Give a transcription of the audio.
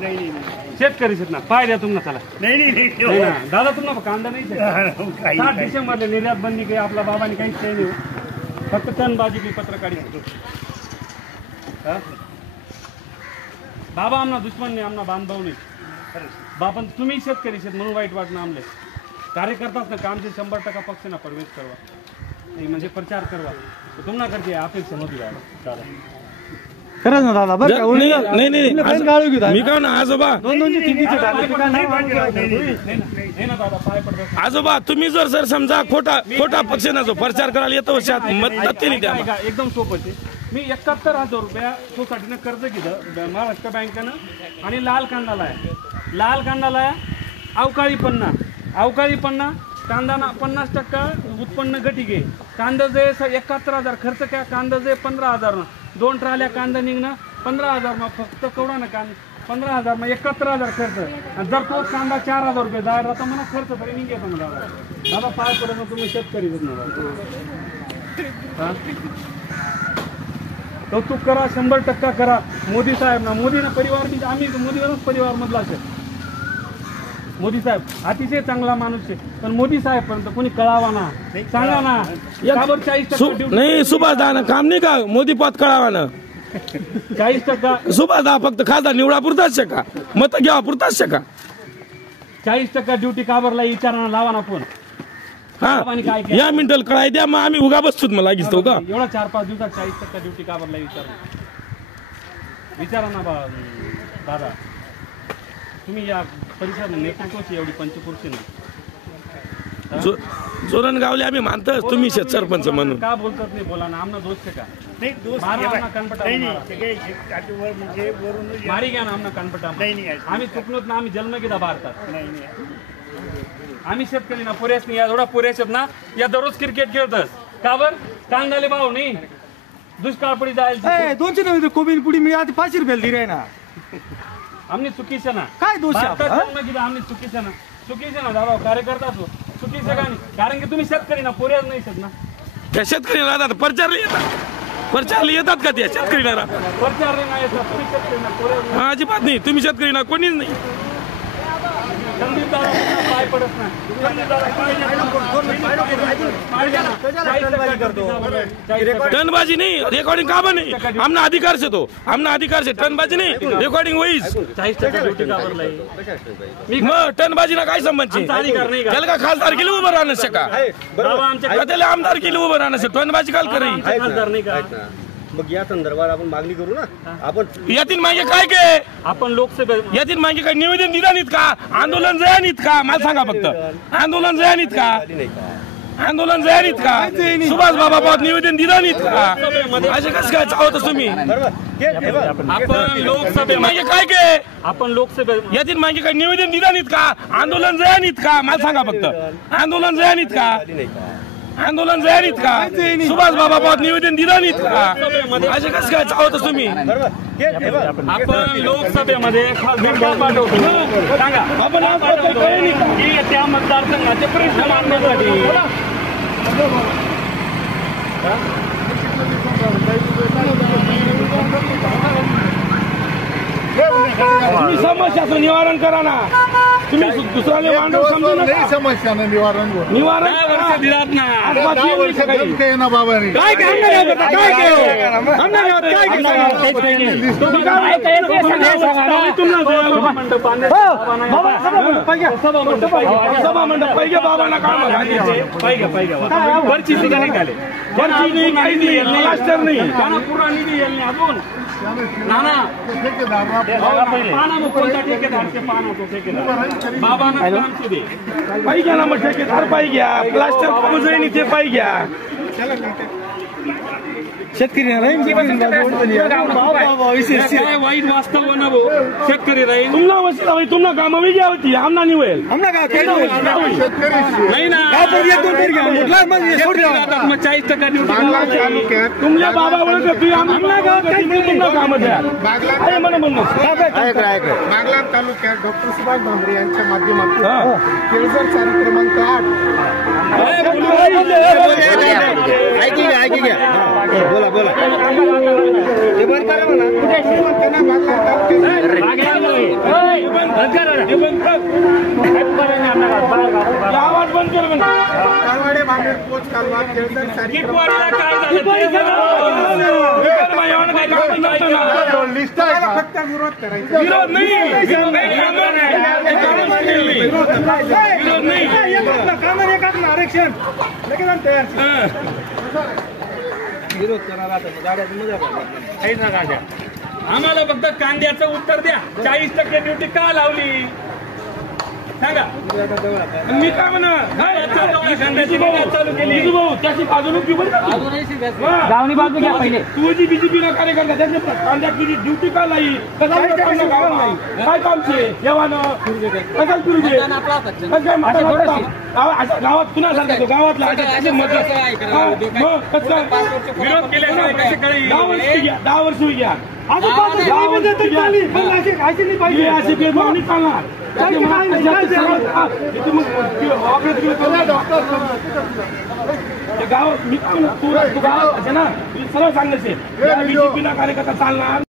शेतकरी शेत ना पाय द्या तुम्हाला चला नाही ना दादा तुम्हाला कांदा नाही 7 डिसेंबरला निर्यात बंदी काही आपल्या बाबांनी काहीच काही नाही फक्त तणबाजी की पत्रकारी बाबा आमना दुश्मन नाही आमना बांधव नाही बाबा तुम्ही शेतकरी शेत म्हणून वाईट वाटणं आमले कार्यकर्ताच ना कामचे 100% पक्ष ना प्रवेश करवा नाही म्हणजे प्रचार करवा तुम्हाला करते अपेक्षा नव्हती दादा खरंच ना दादा बरं नाही मी का ना आजोबा आजोबा तुम्ही जर समजा खोटा पक्ष ना जो प्रचार करायला येतो एकदम सोपं आहे मी 71,000 रुपया सोसायटीनं कर्ज घेतलं महाराष्ट्र बँकेनं आणि लाल कांदाला आहे अवकाळी पन्ना कांदा 50% उत्पन्न गटी घे कांदा जे 71,000 खर्च क्या कांदा जे 15,000 2 ट्राल्या कांदा निघणं 15,000 मग फक्त केवढा ना कांदा 15,000 मग 71,000 खर्च आणि जर तो कांदा 4,000 रुपये जायला तर मला खर्च तरी निघेल मला दादा पाय पडत तुम्ही शेतकरी कौतुक करा 100% करा मोदी साहेब ना मोदीनं परिवार आम्ही मोदीवरच परिवार मधला असेल मोदी साहेब अतिशय चांगला माणूस आहे पण मोदी साहेब पर्यंत कोणी कळावा ना सांगा ना 40% नाही सुभाष दाना काम नाही का मोदी पद कळावा ना 40% सुभाष दा फक्त खासदार निवडा पुरताच का मत घ्यावा पुरताच का 40% ड्युटी काबरला विचारांना लावा ना फोन हा या मिनिटल कळाय द्या मग आम्ही उगा बसतो मला लागीच तो का एवढा 4-5 दिवसात 40% ड्युटी काबरला विचारा ना दादा तुम्ही या परिसर नेतृत्वाची एवढी पंचकृषी ना जोरणगावले आम्ही मानतो तुम्ही सरपंच म्हणून का बोलतात नाही बोला ना आमना दोष का नाही दोष मारी घ्या ना आमना कानपटा आम्ही चुकलोत ना आम्ही जन्म घेता भारतात आम्ही शेतकरी ना पुरेस नाही एवढा पुरेस ना या दररोज क्रिकेट खेळतस का बर कांदाले भाव नाही दुष्काळ पडी जायला 200 कोबी पुडी मी आता 5 रुपयाला दिली ना आम्ही चुकीचं ना काय दोष जन्म घेता आम्ही चुकीचं ना दादा कार्यकर्ता असो चुकीचं का नाही कारण की तुम्ही शेतकरी ना पुरेस नाही शकत ना त्या शेतकरी राहतात प्रचारला येतात का त्या शेतकरी प्रचार नाही तुम्ही शेतकरी ना पुरेस अजिबात नाही तुम्ही शेतकरी ना कोणीच नाही पाय पडत टनबाजी नाही रेकॉर्डिंग का बन नाही आमना अधिकार से तो आमना अधिकार से टनबाजी नाही रेकॉर्डिंग होईस 40% मग टनबाजी ना काय संबंध त्याला का खासदार केली उभं राहणं शका त्याला आमदार केली उभं राहणं टनबाजी काल करी खासदार नाही का मग या संदर्भात आपण मागणी करू ना आपण यातील मागे काय काय आपण लोकसभेत यातील मागे काय निवेदन दिला नाहीत का आंदोलन जयानीत का मला सांगा फक्त आंदोलन जयानीत का आंदोलन जयानीत का सुभाष बाबा पावत निवेदन दिलं नाहीत का असे कसं काय चावत तुम्ही आपण लोकसभेत मागे काय काय आपण लोकसभेत यातील मागे काय निवेदन दिलं नाहीत का आंदोलन जयानीत का मला सांगा फक्त आंदोलन जयानीत का आंदोलन जाहीर का सुभाष बाबा पावत निवेदन दिलं नाहीत का असे कसं काय चावत तुम्ही आपण लोकसभेमध्ये खासदार पाठवतो सांगा आपण त्या मतदारसंघाचे प्रश्न मांडण्यासाठी तुम्ही समस्याचं निवारण करा ना तुम्ही दुसऱ्याला मांडव समजू नका समस्या निवारण दिलात ना काय सभा मंडप पाहिजे बाबांना काम वरची ठिकाणी निघाले वरची काही नाही प्लास्टर नाही पूर्ण निधी येईल नाही अजून नाना पाना कोणता ठेकेदार ते पाना तो ठेकेदार बाबांना काम सुदे पाहिजे घ्या ना मग ठेकेदार पाहिजे घ्या प्लास्टर कोण ते पाहिजे घ्या शेतकरी वाईट वास्तव भाऊ शेतकरी राहील तुम्हाला काम घ्या होती आमना निवेल नाही ना 40% तुमच्या बाबा काम द्या बागलाण तालुक्यात डॉक्टर सुभाष भामरे यांच्या माध्यमातून केळझर 4 क्रमांक 8 बोला ते बरं करा म्हणा म्हणा कालवाडे बांधेर पोच कालवा केळझर सारी टिकवाडीला काय झालं ते जरा- एवढं काही काम नसतं ना. लिस्ट आहे का? फक्त विरोध करायचा विरोध नाही काही कामं नाही. काही कामं केली नाही. विरोध नाही आरक्षण लगेच तयार आम्हाला फक्त कांद्याचं उत्तर द्या. 40% ड्युटी का लावली सांगा. मी काय म्हणा कांद्याची निर्यात चालू केली. भाऊ त्याची बाजू नको बरं का तू? हा. गावनी बाजू घ्या पहिले. तू जी बीजेपीला कार्यकर्ता त्याच्या कांद्याची ड्युटी का लाई काय कामचे जेवण कशाला फिरू दे गावात पुन्हा सांगतो तो गावातला विरोध केल्याशिवाय कसे कळेल? 10 वर्ष घ्या आता 5 वर्ष चालली पण अशी नाही पाहिजे असे ते मग नाही चालणार गावात मी तू गावात ना सरळ सांगायचे बीजेपीला कार्यकर्ता चालणार